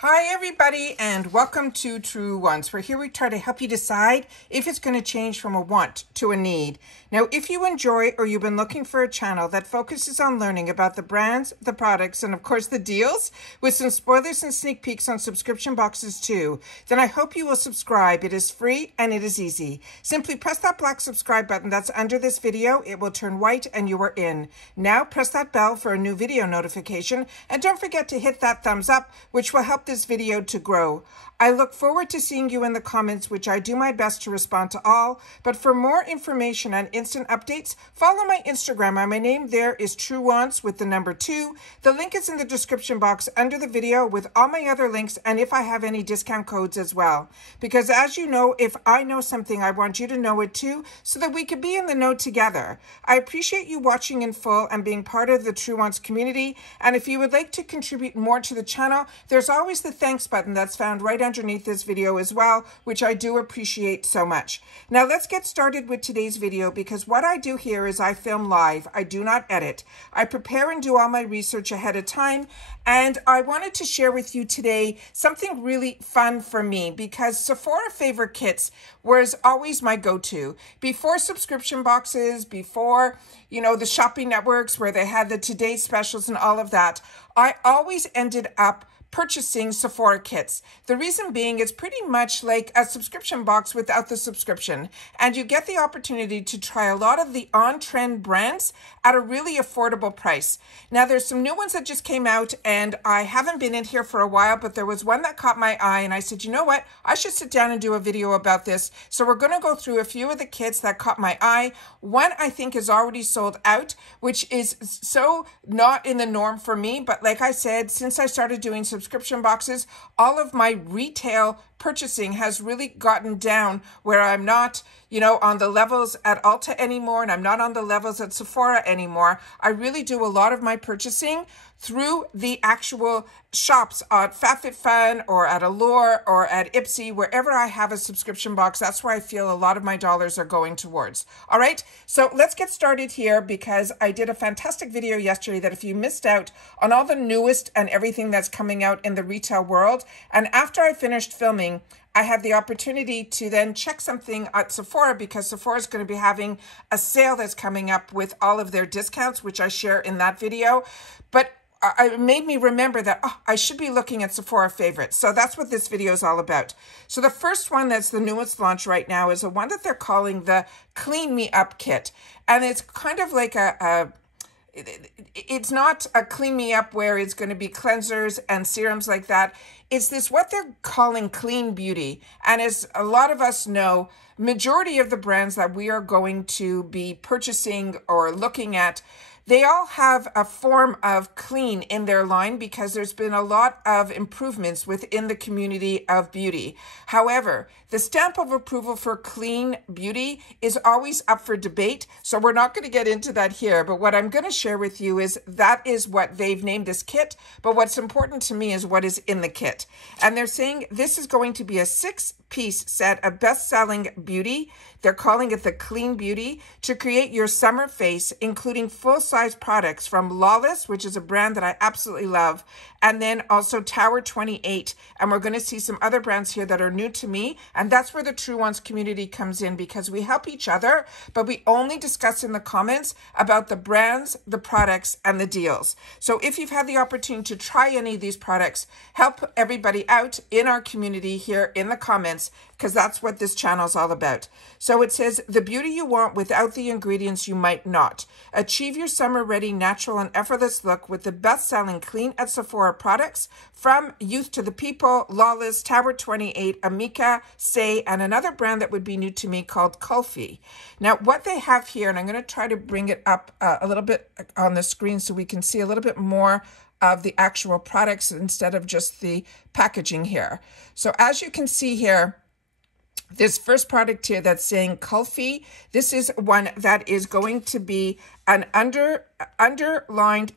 Hi everybody and welcome to Truewants, where here we try to help you decide if it's going to change from a want to a need. Now, if you enjoy or you've been looking for a channel that focuses on learning about the brands, the products, and of course the deals, with some spoilers and sneak peeks on subscription boxes too, then I hope you will subscribe. It is free and it is easy. Simply press that black subscribe button that's under this video. It will turn white and you are in. Now press that bell for a new video notification and don't forget to hit that thumbs up, which will help this video to grow. I look forward to seeing you in the comments, which I do my best to respond to all. But for more information and instant updates, follow my Instagram. My name there is Truewants with the number 2. The link is in the description box under the video with all my other links and if I have any discount codes as well. Because as you know, if I know something, I want you to know it too, so that we can be in the know together. I appreciate you watching in full and being part of the Truewants community. And if you would like to contribute more to the channel, there's always the thanks button that's found right underneath this video as well, which I do appreciate so much. Now let's get started with today's video, because what I do here is I film live. I do not edit. I prepare and do all my research ahead of time, and I wanted to share with you today something really fun for me, because Sephora favorite kits was always my go-to. Before subscription boxes, before, you know, the shopping networks where they had the Today specials and all of that, I always ended up purchasing Sephora kits. The reason being, it's pretty much like a subscription box without the subscription, and you get the opportunity to try a lot of the on-trend brands at a really affordable price. Now there's some new ones that just came out and I haven't been in here for a while, but there was one that caught my eye and I said, you know what, I should sit down and do a video about this. So we're going to go through a few of the kits that caught my eye. One I think is already sold out, which is so not in the norm for me, but like I said, since I started doing subscription boxes, all of my retail purchasing has really gotten down where I'm not, you know, on the levels at Ulta anymore, and I'm not on the levels at Sephora anymore. I really do a lot of my purchasing through the actual shops at FabFitFun or at Allure or at Ipsy, wherever I have a subscription box. That's where I feel a lot of my dollars are going towards. All right, so let's get started here, because I did a fantastic video yesterday that if you missed out on all the newest and everything that's coming out in the retail world, and after I finished filming, I had the opportunity to then check something at Sephora, because Sephora is going to be having a sale that's coming up with all of their discounts, which I share in that video. But it made me remember that I should be looking at Sephora favorites. So that's what this video is all about. So the first one that's the newest launch right now is the one that they're calling the Clean Me Up Kit. And it's kind of like it's not a clean me up where it's going to be cleansers and serums like that. It's this what they're calling clean beauty. And as a lot of us know, majority of the brands that we are going to be purchasing or looking at, they all have a form of clean in their line, because there's been a lot of improvements within the community of beauty. However, the stamp of approval for clean beauty is always up for debate, so we're not going to get into that here. But what I'm going to share with you is that is what they've named this kit, but what's important to me is what is in the kit. And they're saying this is going to be a 6-piece set of best-selling beauty. They're calling it the Clean Beauty, to create your summer face, including full-size products from Lawless, which is a brand that I absolutely love, and then also Tower 28. And we're going to see some other brands here that are new to me. And that's where the Truewants community comes in, because we help each other, but we only discuss in the comments about the brands, the products, and the deals. So if you've had the opportunity to try any of these products, help everybody out in our community here in the comments, because that's what this channel is all about. So it says, the beauty you want without the ingredients you might not. Achieve your summer-ready, natural, and effortless look with the best-selling Clean at Sephora products from Youth to the People, Lawless, Tower 28, Amika, Say, and another brand that would be new to me called Kulfi. Now, what they have here, and I'm going to try to bring it up a little bit on the screen so we can see a little bit more of the actual products instead of just the packaging here. So as you can see here, this first product here that's saying Kulfi, this is one that is going to be an underlined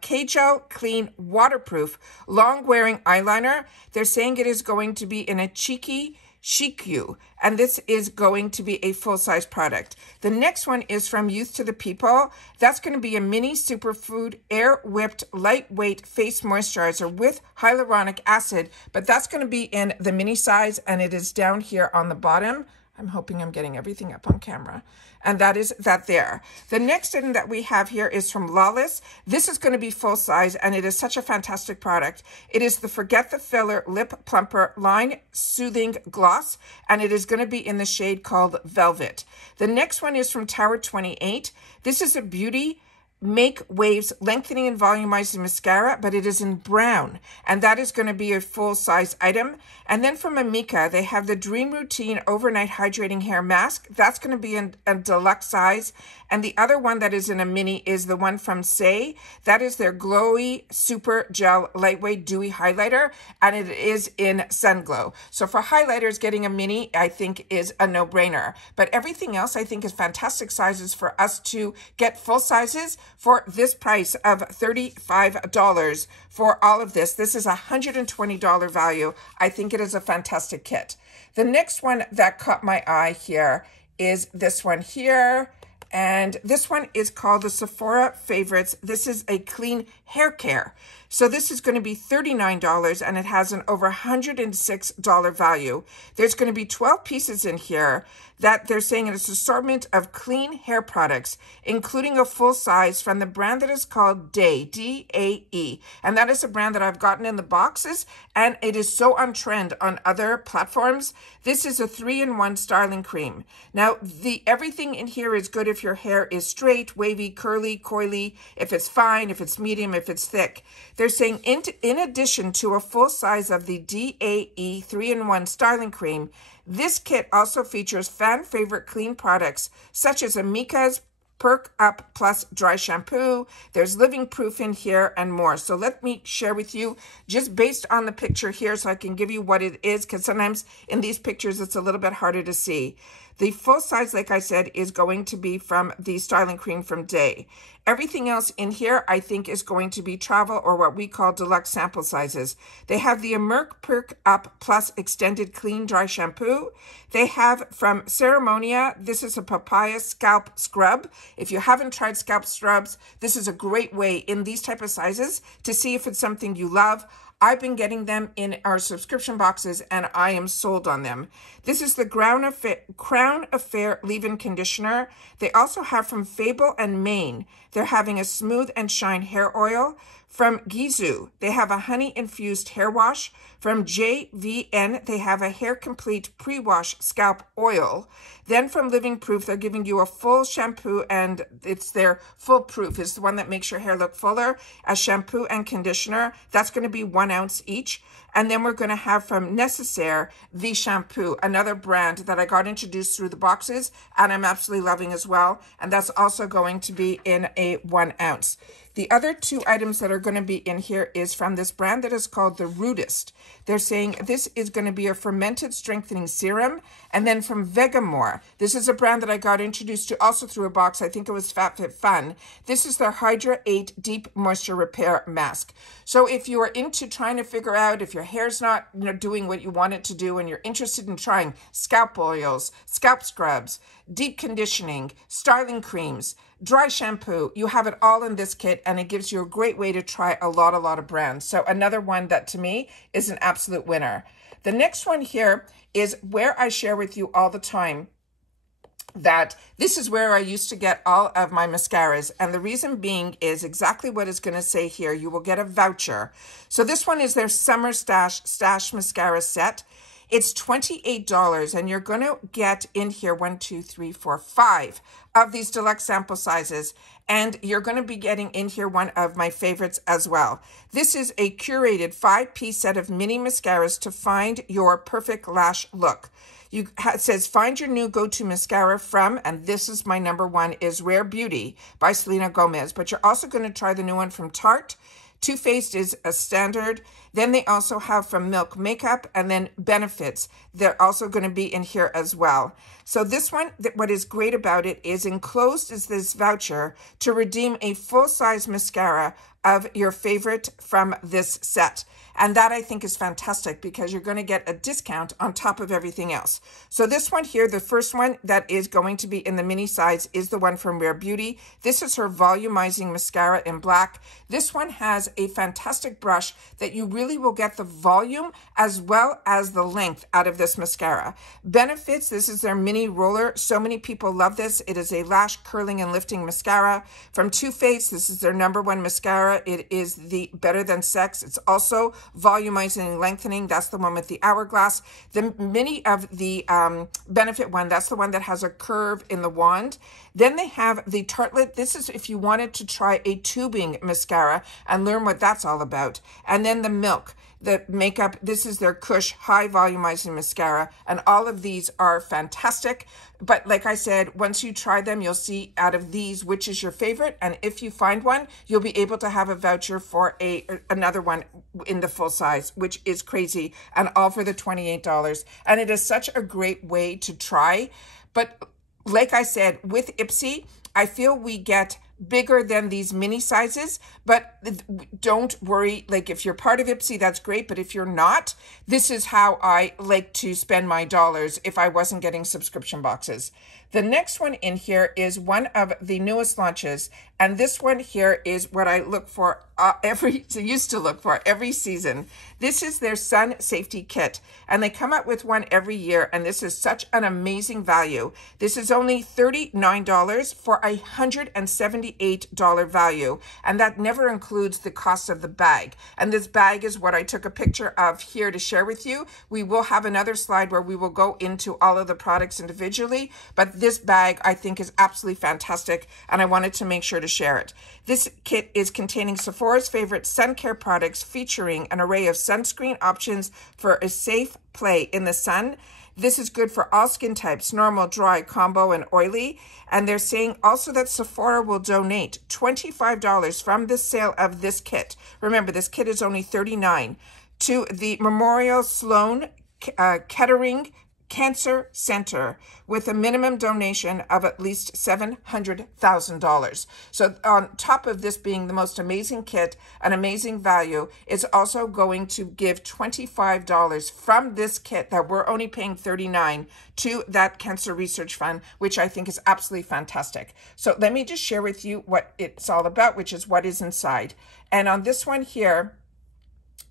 K-Gel Clean Waterproof Long Wearing Eyeliner. They're saying it is going to be in a cheeky Chic You, and this is going to be a full-size product. The next one is from Youth to the People. That's going to be a mini superfood air whipped lightweight face moisturizer with hyaluronic acid, but that's going to be in the mini size, and it is down here on the bottom. I'm hoping I'm getting everything up on camera. And that is that there. The next item that we have here is from Lawless. This is going to be full size, and it is such a fantastic product. It is the Forget the Filler Lip Plumper Line Soothing Gloss, and it is going to be in the shade called Velvet. The next one is from Tower 28. This is a beauty Make Waves Lengthening and Volumizing Mascara, but it is in brown, and that is going to be a full-size item. And then from Amika, they have the Dream Routine Overnight Hydrating Hair Mask. That's going to be in a deluxe size. And the other one that is in a mini is the one from Say. That is their Glowy Super Gel Lightweight Dewy Highlighter, and it is in Sun Glow. So for highlighters, getting a mini, I think, is a no-brainer. But everything else, I think, is fantastic sizes for us to get full sizes for this price of $35 for all of this. This is a $120 value. I think it is a fantastic kit. The next one that caught my eye here is this one here. And this one is called the Sephora Favorites. This is a clean hair care. So this is going to be $39, and it has an over $106 value. There's going to be 12 pieces in here that they're saying it's an assortment of clean hair products, including a full size from the brand that is called Dae, D-A-E. And that is a brand that I've gotten in the boxes, and it is so on trend on other platforms. This is a 3-in-1 styling cream. Now, everything in here is good if your hair is straight, wavy, curly, coily, if it's fine, if it's medium, if it's thick. They're saying in addition to a full size of the DAE 3-in-1 styling cream, this kit also features fan favorite clean products such as Amika's Perk Up Plus Dry Shampoo. There's Living Proof in here and more. So let me share with you just based on the picture here so I can give you what it is, because sometimes in these pictures it's a little bit harder to see. The full size, like I said, is going to be from the styling cream from Dae. Everything else in here, I think, is going to be travel or what we call deluxe sample sizes. They have the Merc Perk Up Plus Extended Clean Dry Shampoo. They have from Ceremonia, this is a papaya scalp scrub. If you haven't tried scalp scrubs, this is a great way in these type of sizes to see if it's something you love. I've been getting them in our subscription boxes, and I am sold on them. This is the Crown Affair Leave-In Conditioner. They also have from Fable and Maine. They're having a Smooth and Shine Hair Oil. From Gizu, they have a honey-infused hair wash. From JVN, they have a Hair Complete Pre-Wash Scalp Oil. Then from Living Proof, they're giving you a full shampoo, and it's their Full Proof. It's the one that makes your hair look fuller, a shampoo and conditioner. That's going to be 1 ounce each. And then we're going to have from Necessaire, the shampoo, another brand that I got introduced through the boxes, and I'm absolutely loving as well. And that's also going to be in a 1 ounce. The other 2 items that are going to be in here is from this brand that is called the Rudest. They're saying this is going to be a fermented strengthening serum. And then from Vegamore, this is a brand that I got introduced to also through a box. I think it was FabFitFun. This is their Hydra 8 Deep Moisture Repair Mask. So if you are into trying to figure out if your hair's not doing what you want it to do, and you're interested in trying scalp oils, scalp scrubs, deep conditioning, styling creams, dry shampoo, you have it all in this kit, and it gives you a great way to try a lot of brands. So another one that to me is an absolute winner. The next one here is where I share with you all the time that this is where I used to get all of my mascaras. And the reason being is exactly what it's going to say here. You will get a voucher. So this one is their Summer Stash Mascara Set. It's $28, and you're going to get in here 1, 2, 3, 4, 5 of these deluxe sample sizes, and you're going to be getting in here one of my favorites as well. This is a curated 5-piece set of mini mascaras to find your perfect lash look. It says, find your new go-to mascara from, and this is my number 1, is Rare Beauty by Selena Gomez. But you're also going to try the new one from Tarte. Too Faced is a standard. Then they also have from Milk Makeup, and then Benefits. They're also going to be in here as well. So this one, what is great about it is enclosed is this voucher to redeem a full-size mascara of your favorite from this set. And that I think is fantastic because you're going to get a discount on top of everything else. So this one here, the first one that is going to be in the mini size is the one from Rare Beauty. This is her volumizing mascara in black. This one has a fantastic brush that you really will get the volume as well as the length out of this mascara. Benefits, this is their mini roller. So many people love this. It is a lash curling and lifting mascara. From Too Faced, this is their #1 mascara. It is the Better Than Sex. It's also volumizing and lengthening. That's the one with the hourglass. The mini of the Benefit one, that's the one that has a curve in the wand. Then they have the Tartelette. This is if you wanted to try a tubing mascara and learn what that's all about. And then the Milk. The makeup, this is their Kush High Volumizing Mascara, and all of these are fantastic. But like I said, once you try them, you'll see out of these which is your favorite, and if you find one, you'll be able to have a voucher for another one in the full size, which is crazy, and all for the $28. And it is such a great way to try. But like I said, with Ipsy, I feel we get bigger than these mini sizes, but don't worry. Like if you're part of Ipsy, that's great. But if you're not, this is how I like to spend my dollars if I wasn't getting subscription boxes. The next one in here is one of the newest launches. And this one here is what I look for used to look for every season. This is their Sun Safety Kit, and they come out with one every year, and this is such an amazing value. This is only $39 for a $178 value, and that never includes the cost of the bag. And this bag is what I took a picture of here to share with you. We will have another slide where we will go into all of the products individually, but this bag I think is absolutely fantastic, and I wanted to make sure to share it. This kit is containing Sephora's favorite sun care products, featuring an array of sunscreen options for a safe play in the sun. This is good for all skin types, normal, dry, combo, and oily. And they're saying also that Sephora will donate $25 from the sale of this kit. Remember, this kit is only $39 to the Memorial Sloan Kettering Cancer Center with a minimum donation of at least $700,000. So on top of this being the most amazing kit, an amazing value, it's also going to give $25 from this kit that we're only paying $39 to that cancer research fund, which I think is absolutely fantastic. So let me just share with you what it's all about, which is what is inside. And on this one here,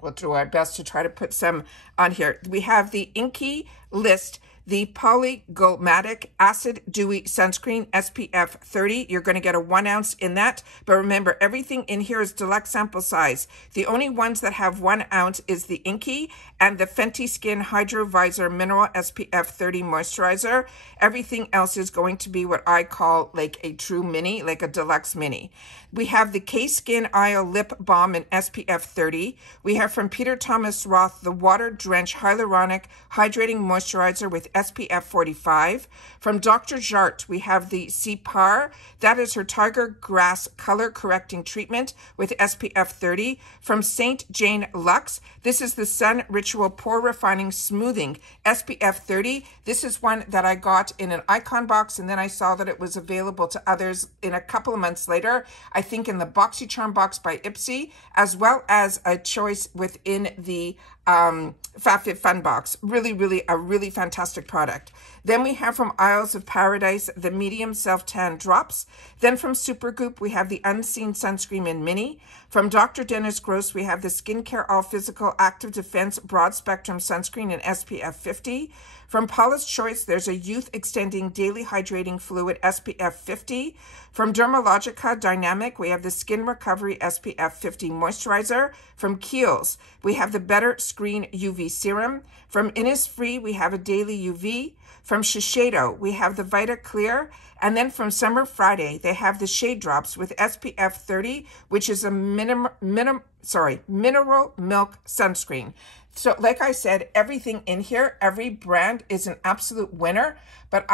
we'll do our best to try to put some on here. We have the Inky List, the Polyglomatic Acid Dewy Sunscreen SPF 30. You're going to get a 1 ounce in that. But remember, everything in here is deluxe sample size. The only ones that have 1 ounce is the Inky and the Fenty Skin Hydro Visor Mineral SPF 30 Moisturizer. Everything else is going to be what I call like a true mini, like a deluxe mini. We have the K-Skin Isle Lip Balm in SPF 30. We have from Peter Thomas Roth the Water Drench Hyaluronic Hydrating Moisturizer with SPF 45. From Dr. Jart, we have the CPAR. That is her Tiger Grass Color Correcting Treatment with SPF 30. From St. Jane Luxe, this is the Sun Ritual Pore Refining Smoothing SPF 30. This is one that I got in an icon box, and then I saw that it was available to others in a couple of months later. I think in the BoxyCharm box by Ipsy, as well as a choice within the FabFitFun box. Really a really fantastic product. Then we have from Isles of Paradise the Medium Self Tan Drops. Then from Supergoop we have the Unseen Sunscreen in Mini. From Dr. Dennis Gross we have the Skincare All Physical Active Defense Broad Spectrum Sunscreen in SPF 50. From Paula's Choice, there's a Youth Extending Daily Hydrating Fluid SPF 50. From Dermalogica Dynamic, we have the Skin Recovery SPF 50 Moisturizer. From Kiehl's, we have the Better Screen UV Serum. From Innisfree, we have a Daily UV. From Shiseido, we have the Vita Clear. And then from Summer Friday, they have the Shade Drops with SPF 30, which is a mineral milk sunscreen. So like I said, everything in here, every brand is an absolute winner. But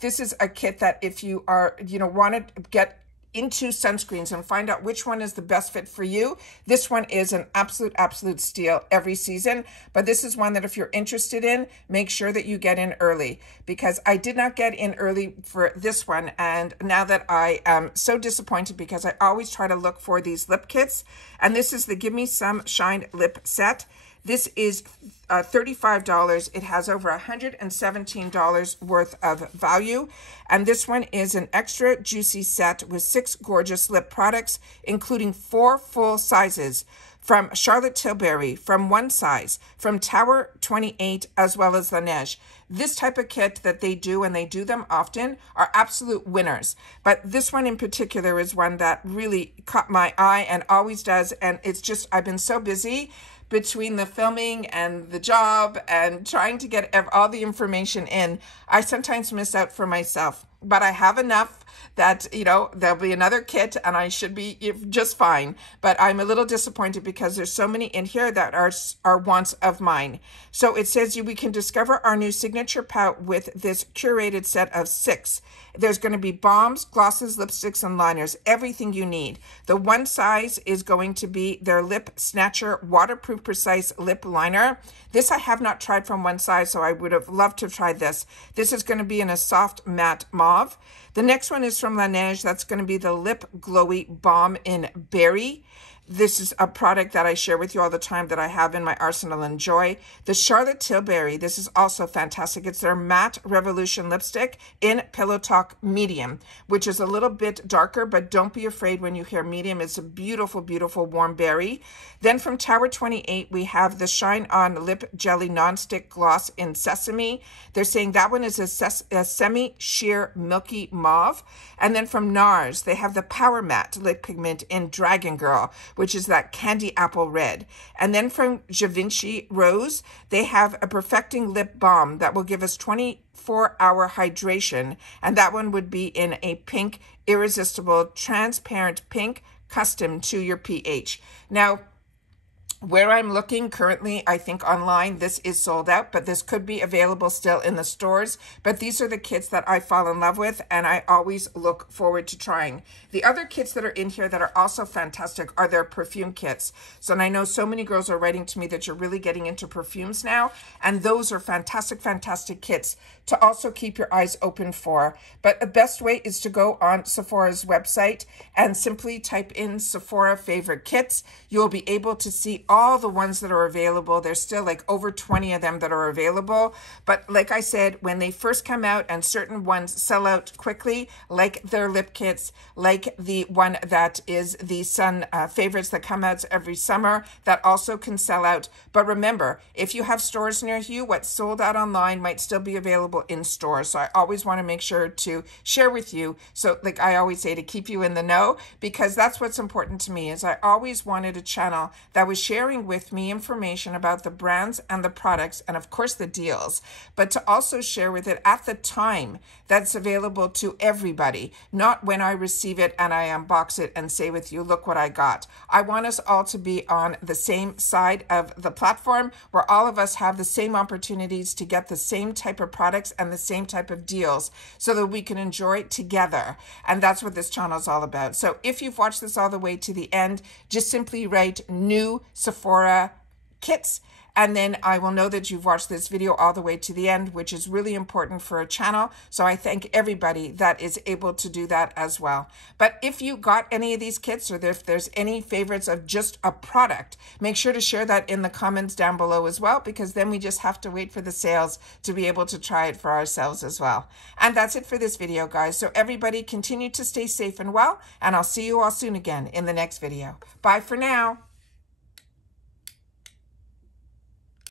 this is a kit that if you are, want to get into sunscreens and find out which one is the best fit for you. This one is an absolute steal every season, but this is one that if you're interested in, make sure that you get in early, because I did not get in early for this one, and now that I am so disappointed because I always try to look for these lip kits, and this is the Give Me Some Shine Lip Set. This is $35. It has over $117 worth of value. And this one is an extra juicy set with 6 gorgeous lip products, including 4 full sizes from Charlotte Tilbury, from One Size, from Tower 28, as well as Laneige. This type of kit that they do, and they do them often, are absolute winners. But this one in particular is one that really caught my eye and always does. And it's just, I've been so busy between the filming and the job and trying to get all the information in, I sometimes miss out for myself. But I have enough that, you know, there'll be another kit and I should be just fine. But I'm a little disappointed because there's so many in here that are wants of mine. So it says we can discover our new signature pout with this curated set of 6. There's going to be balms, glosses, lipsticks, and liners, everything you need. The One Size is going to be their Lip Snatcher Waterproof Precise Lip Liner. This I have not tried from One Size, so I would have loved to try this. This is going to be in a soft matte mauve. The next one is from Laneige. That's going to be the Lip Glowy Balm in Berry. This is a product that I share with you all the time that I have in my arsenal and enjoy. The Charlotte Tilbury, this is also fantastic. It's their Matte Revolution lipstick in Pillow Talk Medium, which is a little bit darker, but don't be afraid when you hear medium. It's a beautiful, beautiful warm berry. Then from Tower 28, we have the Shine On Lip Jelly Nonstick Gloss in Sesame. They're saying that one is a semi-sheer milky mauve. And then from NARS, they have the Power Matte Lip Pigment in Dragon Girl, which is that candy apple red. And then from Givenchy Rose, they have a Perfecting Lip Balm that will give us 24-hour hydration. And that one would be in a pink, irresistible, transparent pink, custom to your pH. Now, where I'm looking currently, I think online, this is sold out, but this could be available still in the stores. But these are the kits that I fall in love with, and I always look forward to trying. The other kits that are in here that are also fantastic are their perfume kits. So, and I know so many girls are writing to me that you're really getting into perfumes now, and those are fantastic, fantastic kits to also keep your eyes open for. But the best way is to go on Sephora's website and simply type in Sephora favorite kits. You'll be able to see all the ones that are available. There's still like over 20 of them that are available. But like I said, when they first come out and certain ones sell out quickly, like their lip kits, like the one that is the sun favorites that come out every summer, that also can sell out. But remember, if you have stores near you, what's sold out online might still be available in stores. So I always want to make sure to share with you. So like I always say, to keep you in the know, because that's what's important to me, is I always wanted a channel that was sharing with me information about the brands and the products and of course the deals, but to also share with it at the time that's available to everybody, not when I receive it and I unbox it and say with you, look what I got. I want us all to be on the same side of the platform where all of us have the same opportunities to get the same type of products and the same type of deals so that we can enjoy it together. And that's what this channel is all about. So if you've watched this all the way to the end, just simply write new Sephora kits, and then I will know that you've watched this video all the way to the end, which is really important for a channel. So I thank everybody that is able to do that as well. But if you got any of these kits, or if there's any favorites of just a product, make sure to share that in the comments down below as well, because then we just have to wait for the sales to be able to try it for ourselves as well. And that's it for this video, guys. So everybody continue to stay safe and well, and I'll see you all soon again in the next video. Bye for now.